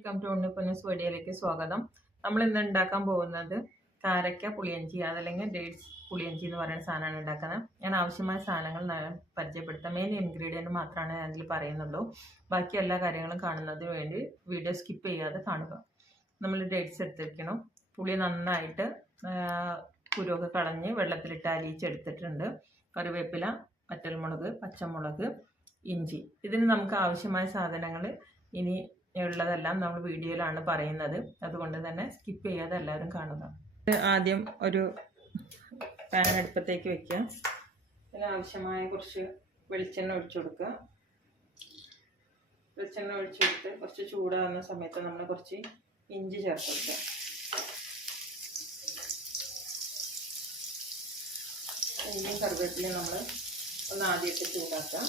Welcome to ഉണ്ണിപ്പൊന്നസ് വീഡിയോയിലേക്ക് സ്വാഗതം. നമ്മൾ ഇന്ന് ഉണ്ടാക്കാൻ പോകുന്നത് കാരക്ക പുളിയഞ്ചി അതല്ലെങ്കിൽ ഡേറ്റ്സ് പുളിയഞ്ചി എന്ന് പറയുന്ന സാധനമാണ് ഉണ്ടാക്കുന്നത്. ഞാൻ ആവശ്യമായ സാധനങ്ങൾ പരിചയപ്പെടുത്താം. മെയിൻ ഇൻഗ്രീഡിയന്റ് മാത്രമാണ് ഞാൻ അതിൽ പറയുന്നുള്ളൂ. ബാക്കി എല്ലാ കാര്യങ്ങളും കാണുന്നതിന് വേണ്ടി വീഡിയോ സ്കിപ്പ് ചെയ്യാതെ കാണുക. നമ്മൾ ഡേറ്റ്സ് എടുത്തിരിക്കണം. പുളി നന്നായിട്ട് കുരുവൊക്കെ കളഞ്ഞ് വെള്ളത്തിലിട്ട് അലിയിച്ചെടുത്തിട്ടുണ്ട് കറിവേപ്പില വറ്റൽമുളക് പച്ചമുളക് ഇഞ്ചി. ഇതിന് നമുക്ക് ആവശ്യമായ സാധനങ്ങൾ ഇനി ഉള്ളതെല്ലാം നമ്മൾ വീഡിയോയിലാണ് പറയുന്നത്. അതുകൊണ്ട് തന്നെ സ്കിപ്പ് ചെയ്യാതെ എല്ലാവരും കാണുക. ആദ്യം ഒരു പാൻ അടുപ്പത്തേക്ക് വെക്കുക. അതിന് ആവശ്യമായ കുറച്ച് വെളിച്ചെണ്ണ ഒഴിച്ചു കൊടുക്കുക. വെളിച്ചെണ്ണ ഒഴിച്ചു കൊടുത്ത് കുറച്ച് ചൂടാകുന്ന സമയത്ത് നമ്മൾ കുറച്ച് ഇഞ്ചി ചേർത്ത് കൊടുക്കുക. ഇഞ്ചിയും കറിവേപ്പിലയും നമ്മൾ ഒന്ന് ആദ്യമായിട്ട് ചൂടാക്കുക.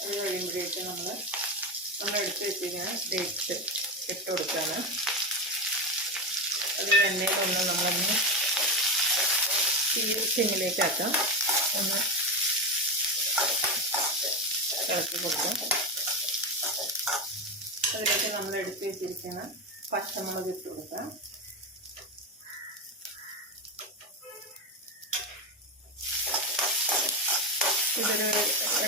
അത് കഴിയുമ്പോഴേക്ക് നമ്മൾ നമ്മൾ എടുത്ത് വെച്ചിരിക്കുന്ന ഡേറ്റ്സ് ഇട്ട് കൊടുക്കുകയാണ് അത് എണ്ണയിലൊന്ന് നമ്മളൊന്ന് തീ സിമ്മിലേക്ക് ആക്കാം. ഒന്ന് ഇളക്കി കൊടുക്കാം. അതിലേക്ക് നമ്മൾ എടുത്ത് വെച്ചിരിക്കുന്ന പച്ചമുളക് ഇട്ട് കൊടുക്കാം. ഇതൊരു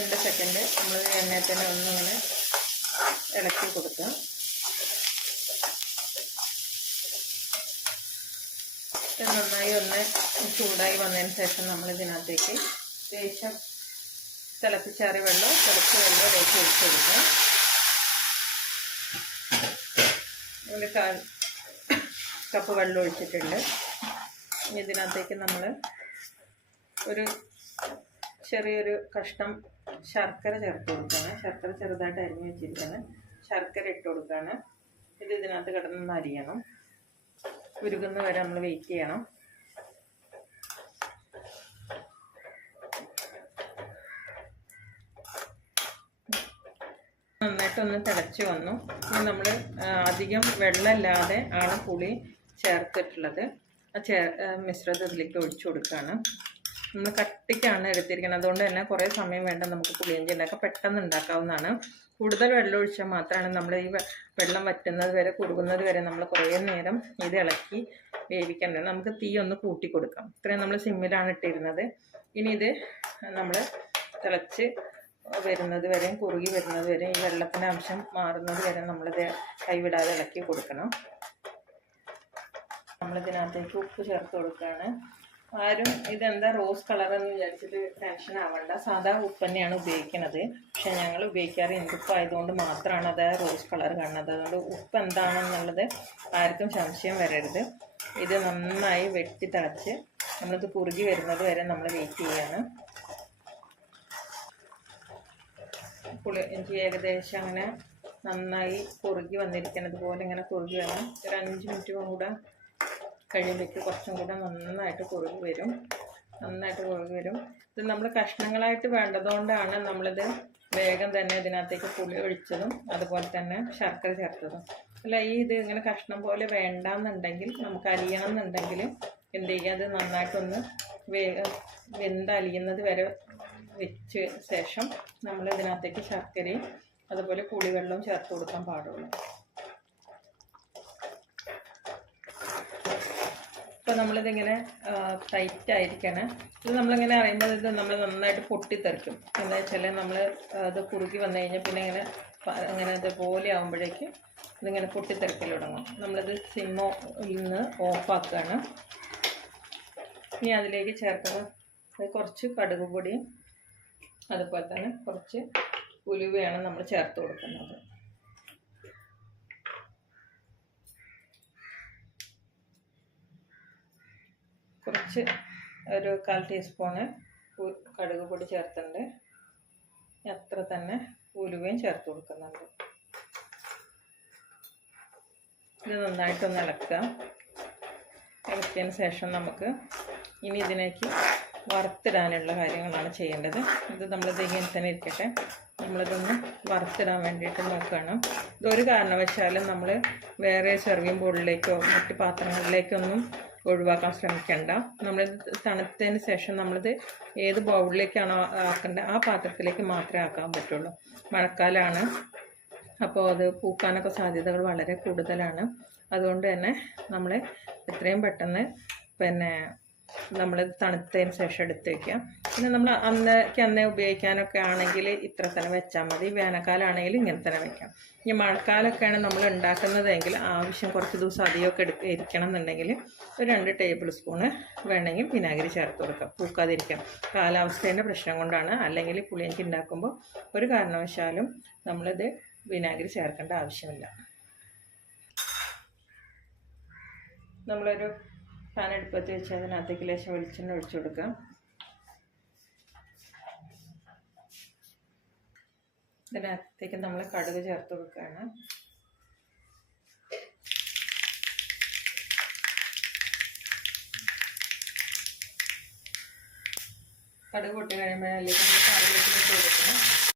രണ്ട് സെക്കൻഡ് നമ്മൾ എണ്ണയിൽ തന്നെ ഒന്നിങ്ങനെ ഇളക്കി കൊടുക്കാം നന്നായി ഒന്ന് ചൂടായി വന്നതിന് ശേഷം നമ്മൾ ഇതിനകത്തേക്ക് ലേശം തിളപ്പിച്ചാറി വെള്ളം തിളച്ച വെള്ളം ഇതിലേക്ക് ഒഴിച്ച് കൊടുക്കാം ഒരു കാൽ കപ്പ് വെള്ളം ഒഴിച്ചിട്ടുണ്ട്. ഇനി ഇതിനകത്തേക്ക് നമ്മൾ ഒരു ചെറിയൊരു കഷ്ണം ശർക്കര ചേർത്ത് കൊടുക്കുകയാണ്. ശർക്കര ചെറുതായിട്ട് അരിഞ്ഞ് വെച്ചിരിക്കുകയാണ്. ശർക്കര ഇട്ട് കൊടുക്കുകയാണ്. ഇത് ഇതിനകത്ത് കിടന്നൊന്ന് അരിയണം. ഉരുകുന്ന വരെ നമ്മൾ വെയിറ്റ് ചെയ്യണം. നന്നായിട്ടൊന്ന് തിളച്ച് വന്നു. ഇനി നമ്മൾ അധികം വെള്ളമില്ലാതെ ആണ് പുളി ചേർത്തിട്ടുള്ളത്. ആ ചേ മിശ്രിതത്തിലേക്ക് ഒഴിച്ചു കൊടുക്കുകയാണ്. നമ്മൾ കട്ടിക്കാണ് എടുത്തിരിക്കുന്നത്. അതുകൊണ്ട് തന്നെ കുറേ സമയം വേണ്ട നമുക്ക് പുളിയഞ്ചി ഉണ്ടാക്കാൻ പെട്ടെന്ന് ഉണ്ടാക്കാവുന്നതാണ്. കൂടുതൽ വെള്ളം ഒഴിച്ചാൽ മാത്രമാണ് നമ്മൾ ഈ വെള്ളം വറ്റുന്നത് വരെ കുറുകുന്നത് വരെ നമ്മൾ കുറേ നേരം ഇത് ഇളക്കി വേവിക്കേണ്ടത് നമുക്ക് തീ ഒന്ന് കൂട്ടി കൊടുക്കാം. ഇത്രയും നമ്മൾ സിമ്മിലാണ് ഇട്ടിരുന്നത്. ഇനി ഇത് നമ്മൾ തിളച്ച് വരുന്നത് വരെയും കുറുകി വരുന്നത് വരെയും ഈ വെള്ളത്തിന്റെ അംശം മാറുന്നത് വരെ നമ്മളിത് കൈവിടാതെ ഇളക്കി കൊടുക്കണം. നമ്മളിതിനകത്തേക്ക് ഉപ്പ് ചേർത്ത് കൊടുക്കുകയാണ്. ആരും ഇതെന്താ റോസ് കളർ എന്ന് വിചാരിച്ചിട്ട് ടെൻഷൻ ആവണ്ട. സാധാ ഉപ്പ് തന്നെയാണ് ഉപയോഗിക്കുന്നത് പക്ഷെ ഞങ്ങൾ ഉപയോഗിക്കാറ് ഇന്ദുപ്പ് ആയതുകൊണ്ട് മാത്രമാണ് അത് റോസ് കളർ കാണുന്നത്. അതുകൊണ്ട് ഉപ്പ് എന്താണെന്നുള്ളത് ആർക്കും സംശയം വരരുത്. ഇത് നന്നായി വെട്ടി തിളച്ച് നമ്മളിത് കുറുകി വരുന്നത് വരെ നമ്മൾ വെയിറ്റ് ചെയ്യാണ്. പുളി എനിക്ക് ഏകദേശം അങ്ങനെ നന്നായി കുറുകി വന്നിരിക്കുന്നത് പോലെ ഇങ്ങനെ കുറുകി വരണം. ഒരു അഞ്ച് മിനിറ്റ് കൂടെ കഴിയുമ്പോഴേക്ക് കുറച്ചും കൂടെ നന്നായിട്ട് കുറുകി വരും. നന്നായിട്ട് കുറുകി വരും. ഇത് നമ്മൾ കഷ്ണങ്ങളായിട്ട് വേണ്ടതുകൊണ്ടാണ് നമ്മളിത് വേഗം തന്നെ ഇതിനകത്തേക്ക് പുളി ഒഴിച്ചതും അതുപോലെ തന്നെ ശർക്കര ചേർത്തതും. അല്ല ഈ ഇത് ഇങ്ങനെ കഷ്ണം പോലെ വേണ്ടാന്നുണ്ടെങ്കിൽ നമുക്ക് അലിയണം എന്നുണ്ടെങ്കിൽ എന്ത് ചെയ്യുക അത് നന്നായിട്ടൊന്ന് വേഗം വെന്ത് അലിയുന്നത് വരെ വെച്ച് ശേഷം നമ്മൾ ഇതിനകത്തേക്ക് ശർക്കരയും അതുപോലെ പുളിവെള്ളവും ചേർത്ത് കൊടുക്കാൻ പാടുള്ളൂ. ഇപ്പോൾ നമ്മളിതിങ്ങനെ ടൈറ്റ് ആയിരിക്കണം ഇത് നമ്മളിങ്ങനെ അറിയുമ്പോൾ ഇത് നമ്മൾ നന്നായിട്ട് പൊട്ടിത്തെറിക്കും. എന്താ വെച്ചാൽ നമ്മൾ അത് കുറുകി വന്നു കഴിഞ്ഞാൽ പിന്നെ ഇങ്ങനെ അങ്ങനെ ഇതുപോലെ ആകുമ്പോഴേക്ക് ഇതിങ്ങനെ പൊട്ടിത്തെറിക്കൽ തുടങ്ങും. നമ്മളിത് സിമ്മോ നിന്ന് ഓഫാക്കുകയാണ് ഇനി അതിലേക്ക് ചേർക്കുന്നത് കുറച്ച് കടുക് പൊടിയും അതുപോലെ തന്നെ കുറച്ച് ഉലുവയാണ് നമ്മൾ ചേർത്ത് കൊടുക്കുന്നത്. കുറച്ച് ഒരു കാൽ ടീസ്പൂണ് കടുക് പൊടി ചേർത്തുണ്ട് അത്ര തന്നെ ഉലുവയും ചേർത്ത് കൊടുക്കുന്നുണ്ട്. ഇത് നന്നായിട്ടൊന്ന് ഇളക്കുക ഇളക്കിയതിന് ശേഷം നമുക്ക് ഇനി ഇതിലേക്ക് വറുത്തിടാനുള്ള കാര്യങ്ങളാണ് ചെയ്യേണ്ടത്. ഇത് നമ്മൾ ഇങ്ങനെ തന്നെ ഇരിക്കട്ടെ. നമ്മളിതൊന്ന് വറുത്തിടാൻ വേണ്ടിയിട്ട് നോക്കുകയാണ് ഇതൊരു കാരണവശാലും നമ്മൾ വേറെ സെർവിങ് ബോളിലേക്കോ മറ്റ് പാത്രങ്ങളിലേക്കൊന്നും ഒഴിവാക്കാൻ ശ്രമിക്കേണ്ട. നമ്മളിത് തണുത്തതിന് ശേഷം നമ്മളിത് ഏത് ബൗളിലേക്കാണോ ആക്കേണ്ടത് ആ പാത്രത്തിലേക്ക് മാത്രമേ ആക്കാൻ പറ്റുള്ളൂ. മഴക്കാലമാണ് അപ്പോൾ അത് പൂക്കാനൊക്കെ സാധ്യതകൾ വളരെ കൂടുതലാണ്. അതുകൊണ്ട് തന്നെ നമ്മൾ എത്രയും പെട്ടെന്ന് പിന്നെ നമ്മൾ തണുത്തതിന് ശേഷം എടുത്ത് വയ്ക്കാം പിന്നെ നമ്മൾ അന്നേക്ക് അന്നേ ഉപയോഗിക്കാനൊക്കെ ആണെങ്കിൽ ഇത്ര തന്നെ വെച്ചാൽ മതി. വേനൽക്കാലമാണെങ്കിൽ ഇങ്ങനെ തന്നെ വെക്കാം ഇനി മഴക്കാലമൊക്കെയാണ് നമ്മൾ ഉണ്ടാക്കുന്നതെങ്കിൽ ആവശ്യം കുറച്ച് ദിവസം അധികമൊക്കെ എടുക്ക ഇരിക്കണം എന്നുണ്ടെങ്കിൽ ഒരു രണ്ട് ടേബിൾ സ്പൂണ് വേണമെങ്കിൽ വിനാഗിരി ചേർത്ത് കൊടുക്കാം. പൂക്കാതിരിക്കാം കാലാവസ്ഥേന്റെ പ്രശ്നം കൊണ്ടാണ്. അല്ലെങ്കിൽ പുളിയഞ്ചി ഉണ്ടാക്കുമ്പോൾ ഒരു കാരണവശാലും നമ്മളിത് വിനാഗിരി ചേർക്കേണ്ട ആവശ്യമില്ല. നമ്മളൊരു പാൻ എടുപ്പത്ത് വെച്ച് അതിനകത്തേക്ക് ലേശം വെളിച്ചെണ്ണ ഒഴിച്ചു കൊടുക്കാം. ഇതിനകത്തേക്ക് നമ്മൾ കടുക് ചേർത്ത് കൊടുക്കുകയാണ്. കടുക് പൊട്ടി കഴിയുമ്പോഴേക്കും നമ്മൾ കറിവേപ്പിലിട്ട് കൊടുക്കണം.